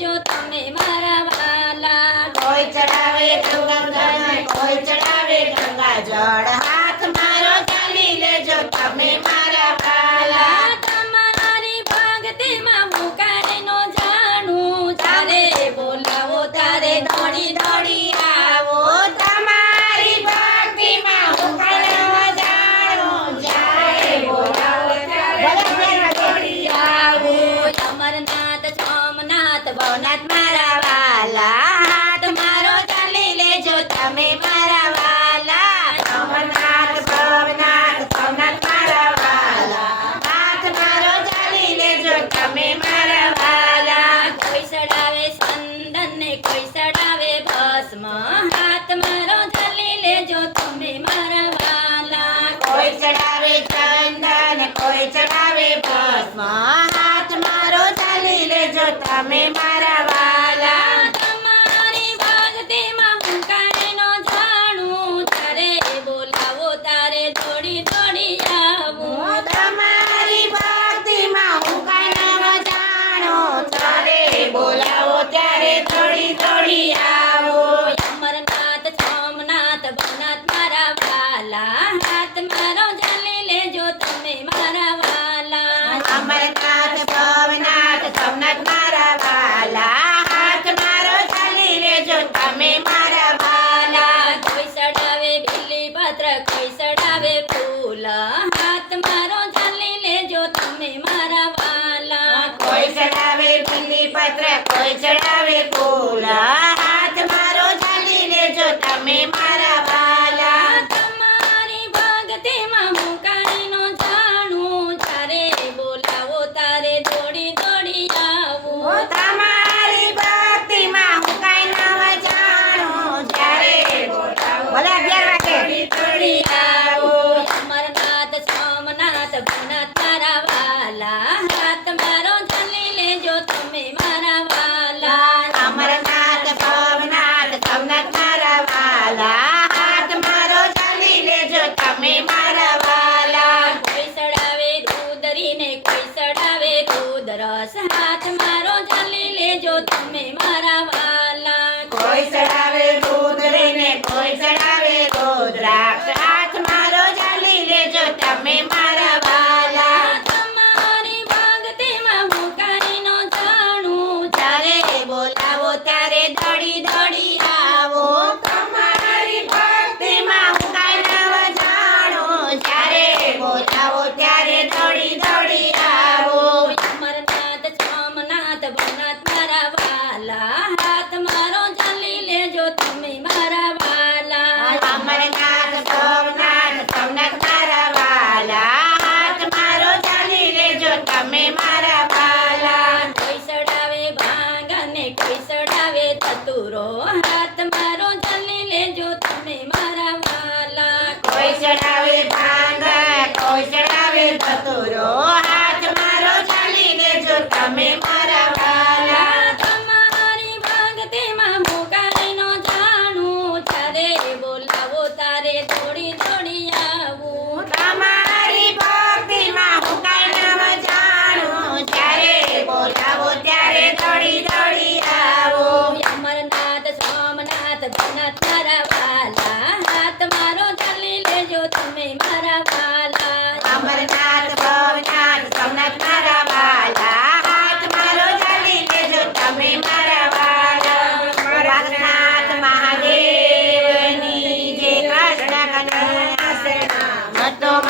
જો તમે મારા વાલા. કોઈ ચડાવે ગંગા કોઈ ચડાવે ગંગા જળ lahat આવે ફૂલ હાથમાં. મારા વાલા. કોઈ Amen.